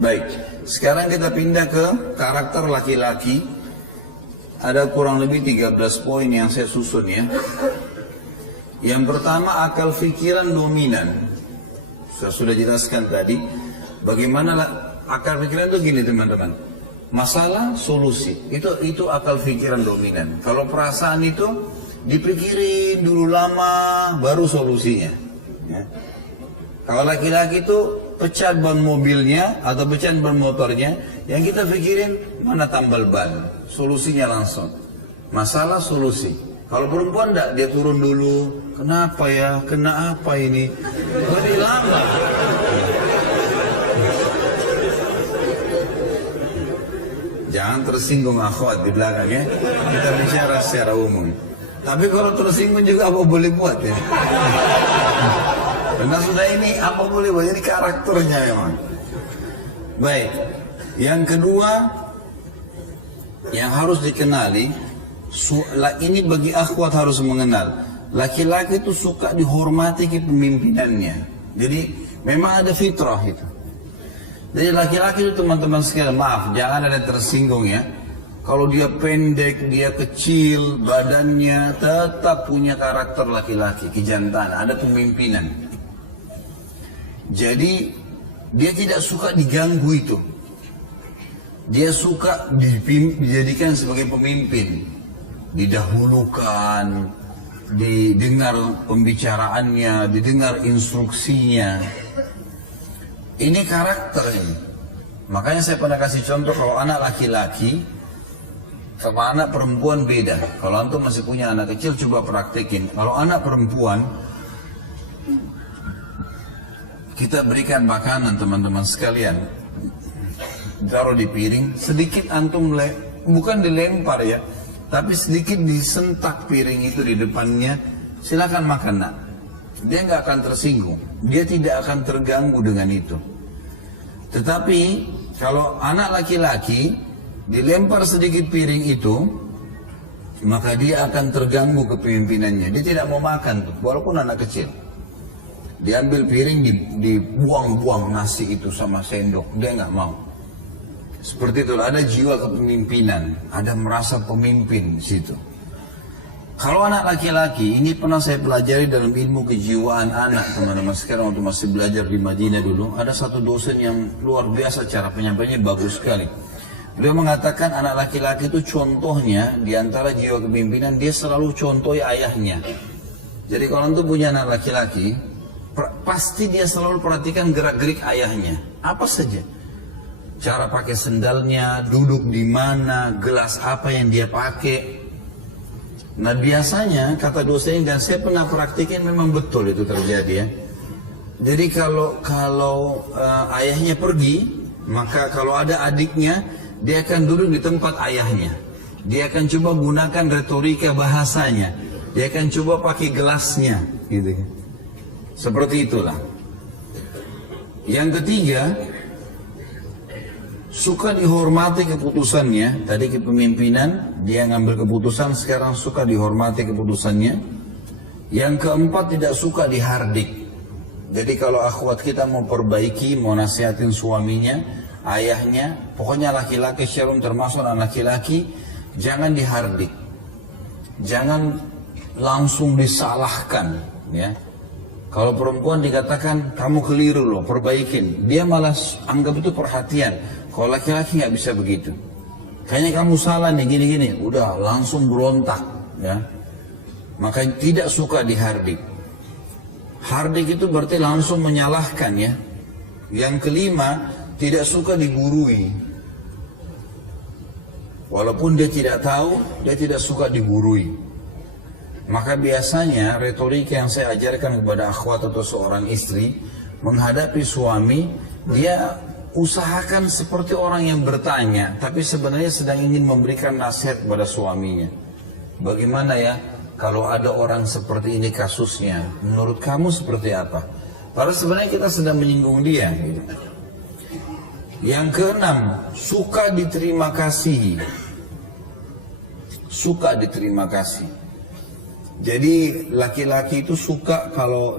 Baik, sekarang kita pindah ke karakter laki-laki. Ada kurang lebih 13 poin yang saya susun ya. Yang pertama, akal pikiran dominan. Saya sudah jelaskan tadi, bagaimana akal pikiran itu gini teman-teman. Masalah, solusi, itu akal pikiran dominan. Kalau perasaan itu dipikirin dulu lama, baru solusinya. Ya. Kalau laki-laki itu pecat ban mobilnya atau pecat ban motornya, yang kita pikirin mana tambal ban, solusinya langsung. Masalah, solusi. Kalau perempuan enggak, dia turun dulu, kenapa ya, kena apa ini, lebih lama. Jangan tersinggung akhwat di belakang ya, kita bicara secara umum. Tapi kalau tersinggung juga apa boleh buat ya. Karena sudah ini apa boleh buat, jadi karakternya memang. Baik, yang kedua yang harus dikenali, ini bagi akhwat harus mengenal, laki-laki itu suka dihormati kepemimpinannya. Jadi memang ada fitrah itu. Jadi laki-laki itu teman-teman sekalian, maaf jangan ada tersinggung ya. Kalau dia pendek, dia kecil, badannya tetap punya karakter laki-laki, kejantanan, ada pemimpinan. Jadi dia tidak suka diganggu itu. Dia suka dijadikan sebagai pemimpin, didahulukan, didengar pembicaraannya, didengar instruksinya. Ini karakter ini. Makanya saya pernah kasih contoh, kalau anak laki-laki sama anak perempuan beda. Kalau antum masih punya anak kecil, coba praktekin. Kalau anak perempuan, kita berikan makanan teman-teman sekalian, taruh di piring, sedikit antum bukan dilempar ya, tapi sedikit disentak piring itu di depannya, silakan makan nak. Dia nggak akan tersinggung, dia tidak akan terganggu dengan itu. Tetapi kalau anak laki-laki dilempar sedikit piring itu, maka dia akan terganggu kepemimpinannya. Dia tidak mau makan tuh, walaupun anak kecil. Diambil piring, dibuang-buang nasi itu sama sendok, dia nggak mau. Seperti itulah, ada jiwa kepemimpinan, ada merasa pemimpin di situ. Kalau anak laki-laki, ini pernah saya pelajari dalam ilmu kejiwaan anak teman-teman sekarang waktu masih belajar di Madinah dulu. Ada satu dosen yang luar biasa, cara penyampaiannya bagus sekali. Beliau mengatakan anak laki-laki itu contohnya di antara jiwa kepemimpinan, dia selalu contohi ayahnya. Jadi kalau antum punya anak laki-laki, pasti dia selalu perhatikan gerak-gerik ayahnya, apa saja, cara pakai sendalnya, duduk di mana, gelas apa yang dia pakai. Nah biasanya kata dosen, dan saya pernah praktikin, memang betul itu terjadi ya. Jadi kalau ayahnya pergi, maka kalau ada adiknya, dia akan duduk di tempat ayahnya. Dia akan coba gunakan retorika bahasanya, dia akan coba pakai gelasnya, gitu. Seperti itulah. Yang ketiga, suka dihormati keputusannya. Tadi kepemimpinan, dia ngambil keputusan, sekarang suka dihormati keputusannya. Yang keempat, tidak suka dihardik. Jadi kalau akhwat kita mau perbaiki, mau nasihatin suaminya, ayahnya, pokoknya laki-laki secara termasuk anak laki-laki, jangan dihardik. Jangan langsung disalahkan, ya. Kalau perempuan dikatakan kamu keliru loh, perbaikin, dia malah anggap itu perhatian. Kalau laki-laki nggak bisa begitu. Kayaknya kamu salah nih, gini-gini, udah langsung berontak, ya. Maka tidak suka dihardik. Hardik itu berarti langsung menyalahkan, ya. Yang kelima, tidak suka digurui. Walaupun dia tidak tahu, dia tidak suka digurui. Maka biasanya retorika yang saya ajarkan kepada akhwat atau seorang istri menghadapi suami, dia usahakan seperti orang yang bertanya, tapi sebenarnya sedang ingin memberikan nasihat kepada suaminya. Bagaimana ya kalau ada orang seperti ini kasusnya, menurut kamu seperti apa? Padahal sebenarnya kita sedang menyinggung dia, gitu. Yang keenam, suka diterima kasih. Suka diterima kasih. Jadi laki-laki itu suka kalau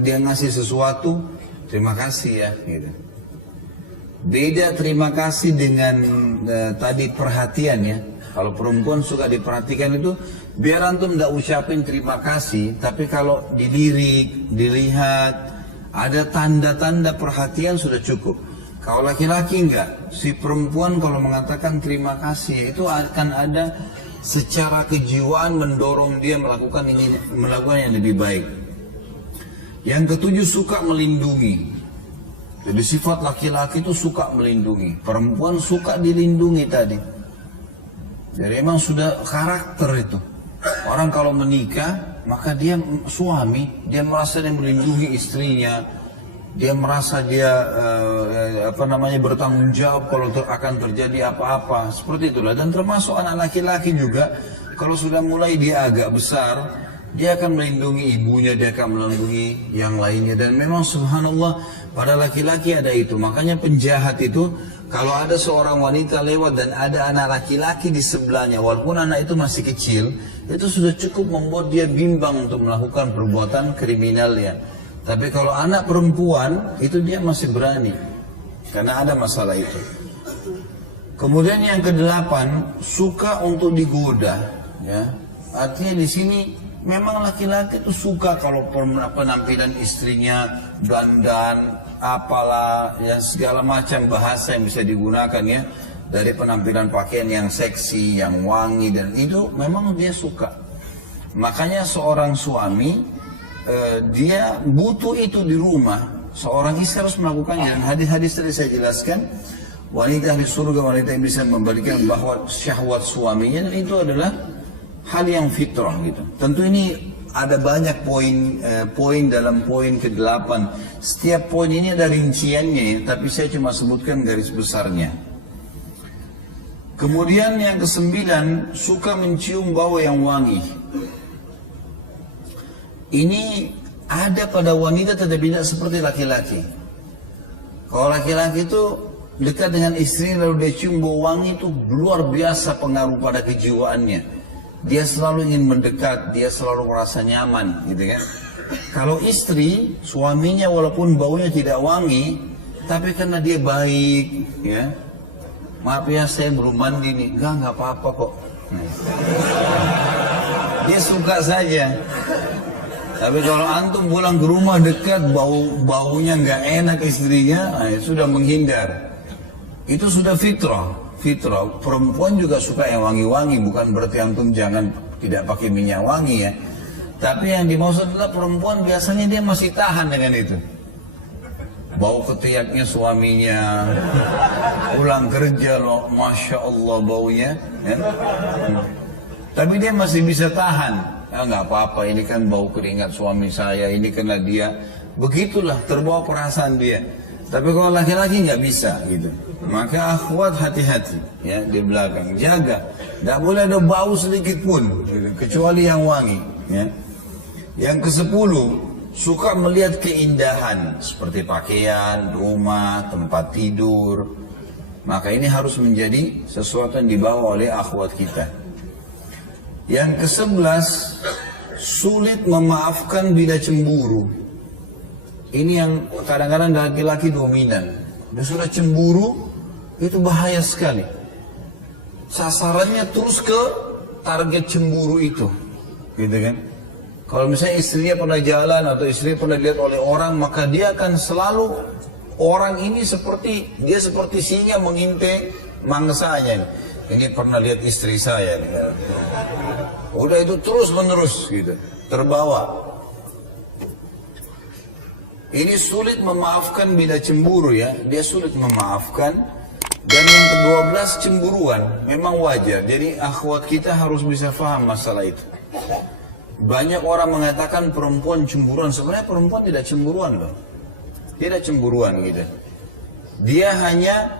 dia ngasih sesuatu, terima kasih ya, gitu. Beda terima kasih dengan tadi perhatian ya. Kalau perempuan suka diperhatikan itu, biar antum tidak ucapin terima kasih, tapi kalau dilirik, dilihat, ada tanda-tanda perhatian sudah cukup. Kalau laki-laki enggak, si perempuan kalau mengatakan terima kasih itu akan ada secara kejiwaan mendorong dia melakukan yang lebih baik. Yang ketujuh, suka melindungi. Jadi sifat laki-laki itu suka melindungi, perempuan suka dilindungi tadi. Jadi emang sudah karakter itu. Orang kalau menikah, maka dia suami, dia merasa dia melindungi istrinya. Dia merasa dia bertanggung jawab kalau akan terjadi apa-apa. Seperti itulah. Dan termasuk anak laki-laki juga, kalau sudah mulai dia agak besar, dia akan melindungi ibunya, dia akan melindungi yang lainnya. Dan memang subhanallah, pada laki-laki ada itu. Makanya penjahat itu, kalau ada seorang wanita lewat dan ada anak laki-laki di sebelahnya, walaupun anak itu masih kecil, itu sudah cukup membuat dia bimbang untuk melakukan perbuatan kriminalnya. Tapi kalau anak perempuan, itu dia masih berani. Karena ada masalah itu. Kemudian yang kedelapan, suka untuk digoda. Ya. Artinya di sini, memang laki-laki itu suka kalau penampilan istrinya, dandan, apalah, yang segala macam bahasa yang bisa digunakan ya. Dari penampilan pakaian yang seksi, yang wangi, dan itu memang dia suka. Makanya seorang suami, dia butuh itu di rumah. Seorang istri harus melakukannya. Dan hadis-hadis tadi saya jelaskan, wanita di surga, wanita yang bisa memberikan bahwa syahwat suaminya, dan itu adalah hal yang fitrah gitu. Tentu ini ada banyak poin dalam poin ke-8. Setiap poin ini ada rinciannya, tapi saya cuma sebutkan garis besarnya. Kemudian yang ke-9, suka mencium bau yang wangi. Ini ada pada wanita tapi tidak seperti laki-laki. Kalau laki-laki itu dekat dengan istri lalu dia cium bau wangi, itu luar biasa pengaruh pada kejiwaannya. Dia selalu ingin mendekat, dia selalu merasa nyaman, gitu kan. Kalau istri, suaminya walaupun baunya tidak wangi, tapi karena dia baik, ya. Maaf ya, saya belum mandi nih. Enggak apa-apa kok. Dia suka saja. Tapi kalau antum pulang ke rumah dekat, baunya nggak enak istrinya, sudah menghindar. Itu sudah fitrah. Fitrah. Perempuan juga suka yang wangi-wangi, bukan berarti antum jangan tidak pakai minyak wangi ya. Tapi yang dimaksud adalah perempuan biasanya dia masih tahan dengan itu. Bau ketiaknya suaminya, pulang kerja loh, masya Allah baunya. Ya? Tapi dia masih bisa tahan. Nggak apa-apa, ini kan bau keringat suami saya, ini kena dia. Begitulah terbawa perasaan dia. Tapi kalau laki-laki nggak bisa gitu. Maka akhwat hati-hati ya di belakang, jaga. Nggak boleh ada bau sedikit pun, gitu, kecuali yang wangi. Ya. Yang ke-10, suka melihat keindahan seperti pakaian, rumah, tempat tidur. Maka ini harus menjadi sesuatu yang dibawa oleh akhwat kita. Yang ke-11, sulit memaafkan bila cemburu. Ini yang kadang-kadang laki-laki dominan. Dia sudah cemburu, itu bahaya sekali. Sasarannya terus ke target cemburu itu. Gitu kan? Kalau misalnya istrinya pernah jalan atau istrinya pernah dilihat oleh orang, maka dia akan selalu, orang ini seperti singa mengintai mangsanya. Ini pernah lihat istri saya. Udah itu terus menerus gitu, terbawa. Ini sulit memaafkan bila cemburu ya, dia sulit memaafkan. Dan yang ke-12 cemburuan, memang wajar. Jadi akhwat kita harus bisa paham masalah itu. Banyak orang mengatakan perempuan cemburuan, sebenarnya perempuan tidak cemburuan loh. Tidak cemburuan gitu. Dia hanya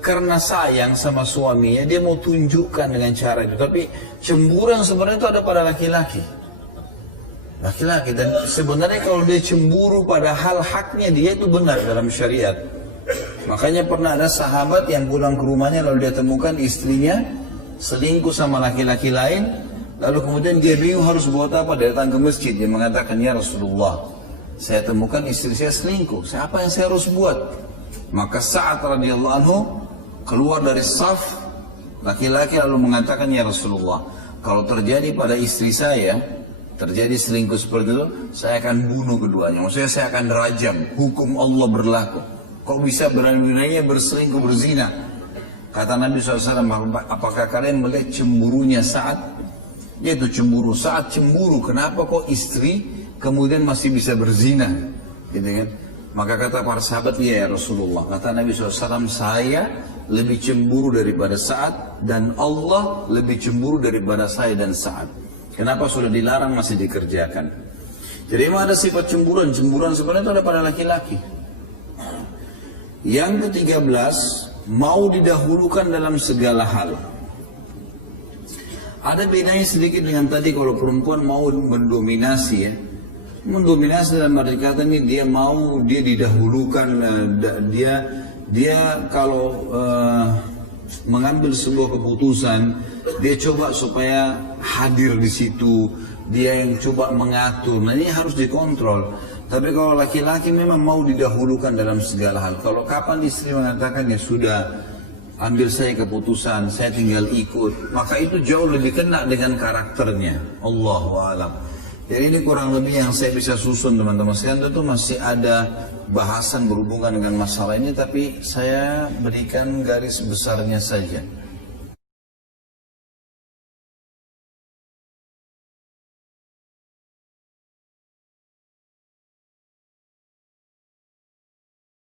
karena sayang sama suaminya, dia mau tunjukkan dengan cara itu. Tapi cemburuan sebenarnya itu ada pada laki-laki. Laki-laki, dan sebenarnya kalau dia cemburu pada hal haknya dia itu benar dalam syariat. Makanya pernah ada sahabat yang pulang ke rumahnya lalu dia temukan istrinya selingkuh sama laki-laki lain. Lalu kemudian dia bingung harus buat apa, dia datang ke masjid. Dia mengatakan, ya Rasulullah, saya temukan istri saya selingkuh, apa yang saya harus buat? Maka Sa'ad radhiyallahu anhu keluar dari saf laki-laki lalu mengatakan, ya Rasulullah, kalau terjadi pada istri saya, terjadi selingkuh seperti itu, saya akan bunuh keduanya. Maksudnya saya akan rajam, hukum Allah berlaku. Kok bisa berani-beraninya berselingkuh, berzina? Kata Nabi SAW, apakah kalian melihat cemburunya Sa'ad? Yaitu cemburu, Sa'ad cemburu, kenapa kok istri kemudian masih bisa berzina? Gitu kan? Maka kata para sahabat, ya Rasulullah, kata Nabi SAW, saya lebih cemburu daripada Sa'ad, dan Allah lebih cemburu daripada saya dan Sa'ad. Kenapa sudah dilarang masih dikerjakan? Jadi memang ada sifat cemburuan sebenarnya itu ada pada laki-laki. Yang ke-13, mau didahulukan dalam segala hal. Ada bedanya sedikit dengan tadi kalau perempuan mau mendominasi ya. Mendominasi dalam arti kata ini dia mau, dia didahulukan, dia kalau mengambil sebuah keputusan, dia coba supaya hadir di situ, dia yang coba mengatur. Nah ini harus dikontrol. Tapi kalau laki-laki memang mau didahulukan dalam segala hal. Kalau kapan istri mengatakan ya sudah, ambil saya keputusan, saya tinggal ikut, maka itu jauh lebih kena dengan karakternya. Allahu a'lam. Jadi ini kurang lebih yang saya bisa susun teman-teman sekalian. Tentu masih ada bahasan berhubungan dengan masalah ini, tapi saya berikan garis besarnya saja.